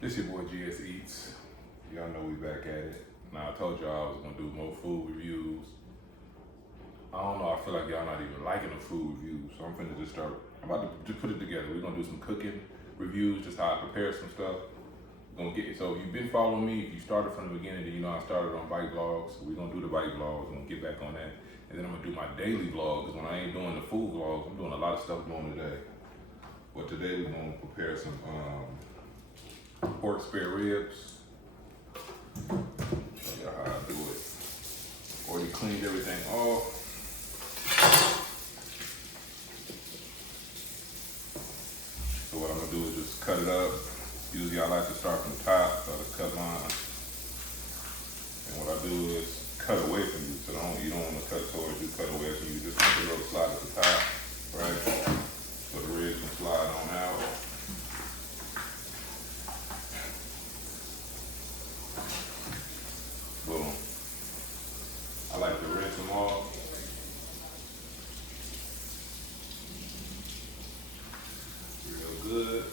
This your boy GS Eats. Y'all know we back at it. Now I told y'all I was gonna do more food reviews. I don't know, I feel like y'all not even liking the food reviews, so I'm finna just start. I'm about to just put it together. We're gonna do some cooking reviews, just how I prepare some stuff. Gonna get so if you've been following me, if you started from the beginning, then you know I started on bike vlogs. So we're gonna do the bike vlogs, we're gonna get back on that. And then I'm gonna do my daily vlog, because when I ain't doing the food vlogs, I'm doing a lot of stuff going today. But today we're gonna prepare some pork spare ribs. Show you how I do it. Already cleaned everything off. So what I'm gonna do is just cut it up. Usually I like to start from the top, so I just cut mine. And what I do is cut away from you. So you don't want to cut towards you, cut away from you. Just make a little slide at the top, right? So the ribs can slide on out. Boom. I like to rinse them off. Real good.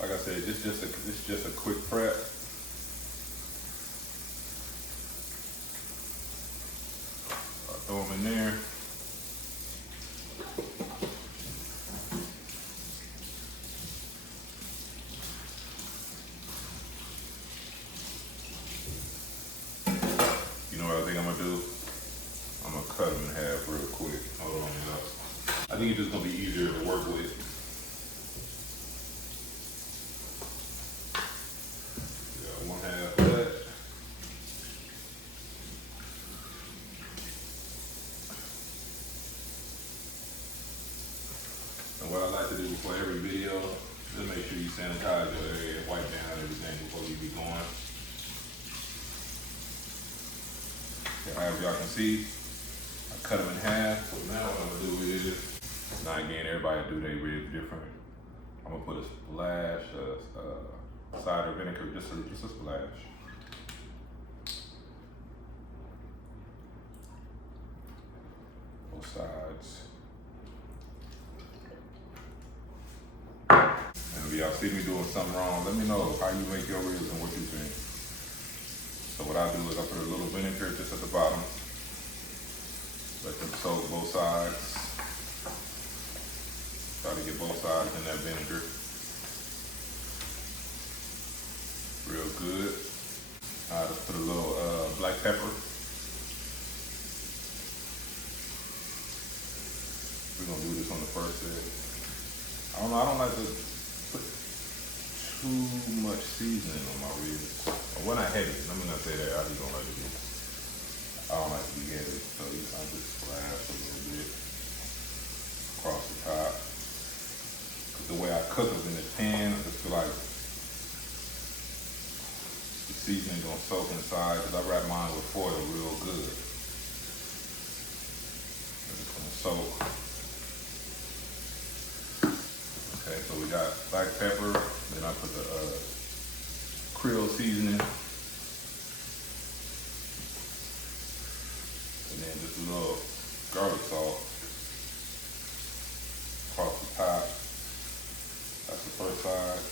Like I said, this is just a quick prep. I throw them in there. You know what I think I'm gonna do? I'm gonna cut them in half real quick. Hold on, y'all. I think it's just gonna be easier to work with. Yeah, one half of that. And what I like to do before every video, just make sure you sanitize your area, wipe down everything before you be going. However y'all can see, I cut them in half. So now what I'm gonna do is, now again, everybody do their ribs different. I'm gonna put a splash of cider vinegar, just a splash. Both sides. And if y'all see me doing something wrong, let me know how you make your ribs and what you think. So what I do is I put a little vinegar just at the bottom. Let them soak both sides. Try to get both sides in that vinegar. Real good. I just put a little black pepper. We're gonna do this on the first set. I don't like to put too much seasoning on my ribs. Well, when I heavy, let me not say that, I just don't like to be. I don't like to be heavy, so I just splash a little bit across the top. Cause the way I cook them in the pan, I just feel like the seasoning gonna soak inside, cause I wrap mine with foil real good. And it's gonna soak. Okay, so we got black pepper, then I put the Creole seasoning. And then just a little garlic salt across the top. That's the first side.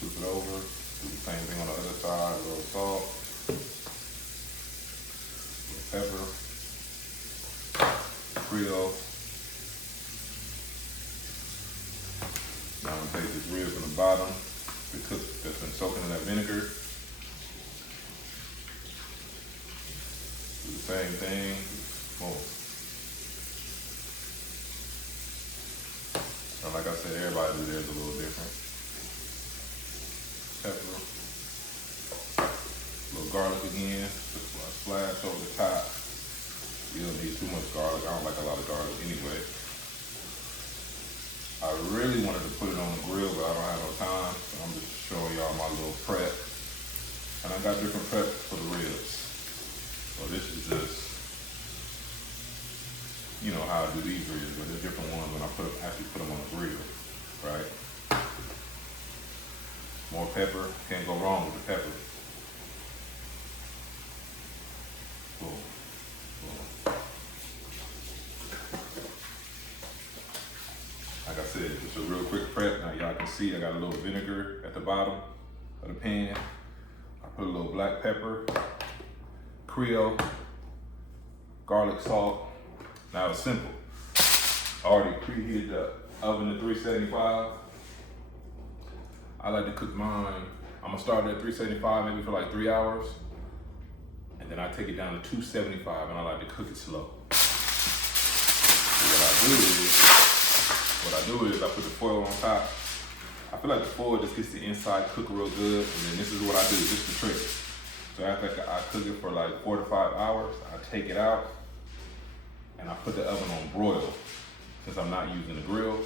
Flip it over. Do the same thing on the other side. A little salt. A little pepper. Creole. Now I'm gonna take this rib from the bottom that's been soaking in that vinegar. Do the same thing. Boom. And like I said, everybody do theirs a little different. Pepper. A little garlic again. Just a splash over the top. You don't need too much garlic. I don't like a lot of garlic anyway. I really wanted to put it on the grill, but I don't have no time. So I'm just showing y'all my little prep. And I got different prep for the ribs. So this is just, you know how I do these ribs, but there's different ones when I actually put them on the grill, right? More pepper, can't go wrong with the pepper. see, I got a little vinegar at the bottom of the pan. I put a little black pepper, Creole, garlic salt. Now it's simple. I already preheated the oven to 375. I like to cook mine. I'm gonna start at 375 maybe for like 3 hours. And then I take it down to 275 and I like to cook it slow. So what I do is I put the foil on top. I feel like the foil just gets the inside cooked real good. And then this is what I do, this is the trick. So after I cook it for like 4 to 5 hours, I take it out and I put the oven on broil since I'm not using the grill.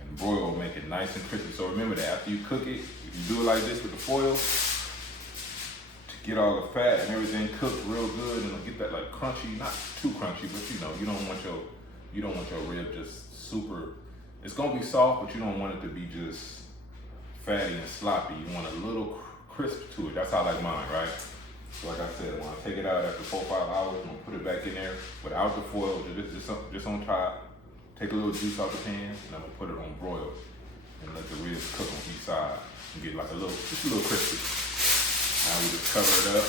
And broil will make it nice and crispy. So remember that after you cook it, if you do it like this with the foil, to get all the fat and everything cooked real good and get that like crunchy, not too crunchy, but you know, you don't want your rib just super, it's gonna be soft, but you don't want it to be just fatty and sloppy. You want a little crisp to it. That's how I like mine, right? So like I said, when I take it out after 4 or 5 hours, I'm gonna put it back in there without the foil, just on top. Take a little juice out the pan, and I'm gonna put it on broil and let the ribs cook on each side and get like just a little crispy. Now we just cover it up.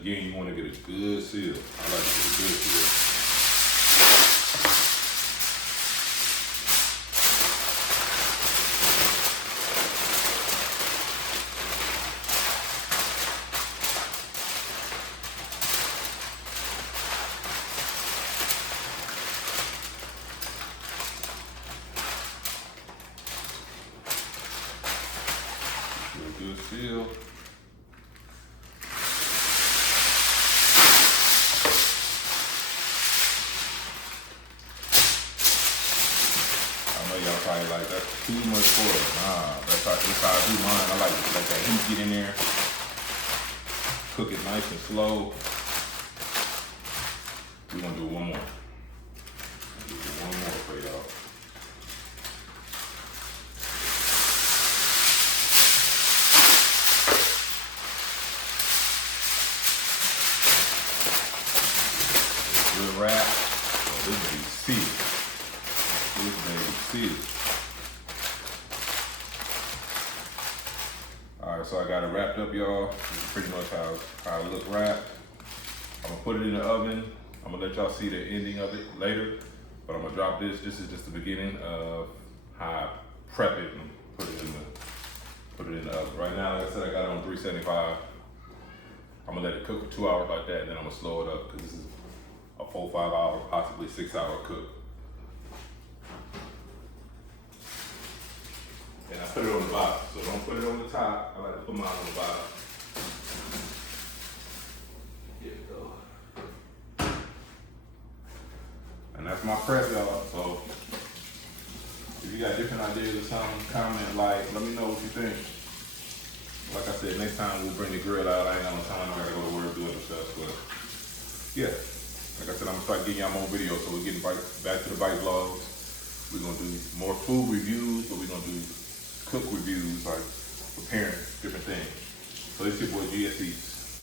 Again, you want to get a good seal. I like to get a good seal. Good seal. I know y'all probably like that's too much foil. Nah, that's how I do mine. I like to let that heat get in there. Cook it nice and slow. We're gonna do one more. Do one more for y'all. Good wrap. Oh, this baby sealed. This baby sealed. Alright, so I got it wrapped up, y'all. This is pretty much how it look wrapped. I'm gonna put it in the oven. I'm gonna let y'all see the ending of it later. But I'm gonna drop this. This is just the beginning of how I prep it and put it in the oven. Right now, like I said, I got it on 375. I'm gonna let it cook for 2 hours like that, and then I'm gonna slow it up because this is a 4 or 5 hour, possibly 6 hour cook. And I put it on the bottom, so don't put it on the top. I like to put mine on the bottom. Here we go. And that's my prep, y'all. So if you got different ideas or something, comment, like, let me know what you think. Like I said, next time we'll bring the grill out. I ain't got no time. I gotta go to work doing stuff, but yeah. Like I said, I'm gonna start getting y'all more videos, so we're getting back to the bike vlogs. We're gonna do more food reviews, but we're gonna do cook reviews, like preparing different things. So this is your boy GSE.